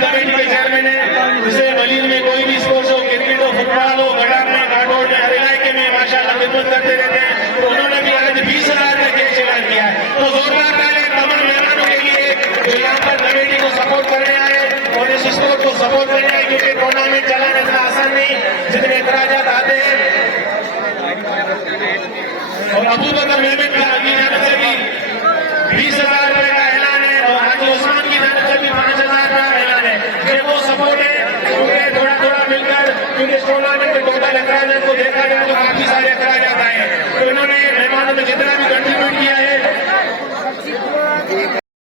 Committee के chairman है, जिसे मलिन में कोई भी स्पोर्ट्स हो, क्रिकेट हो, फुटबॉल हो, गडार में, घाटोड़ में, हर इलाके में माशाल्लाह खिदमत करते रहते हैं। तो उन्होंने भी आज 20,000 का कैश ऐलान किया है। तो जोरदार ताली तमाम मेहमानों के लिए जो यहाँ पर कमेटी को सपोर्ट करने आए और इस स्पोर्ट को सपोर्ट करने आए, क्योंकि टूर्नामेंट चलाना इतना आसान नहीं, जितने एतराजात आते हैं। और अबू बकर मेहमद का की जानिब से भी 20,000 रुपए का ऐलान है और हाजी उस्मान की जानिब से भी 5,000 का ऐलान है। ये वो सपोर्ट है, क्योंकि थोड़ा थोड़ा मिलकर, क्योंकि इस टूर्नामेंट के टोटल अखराजात को देखा जाए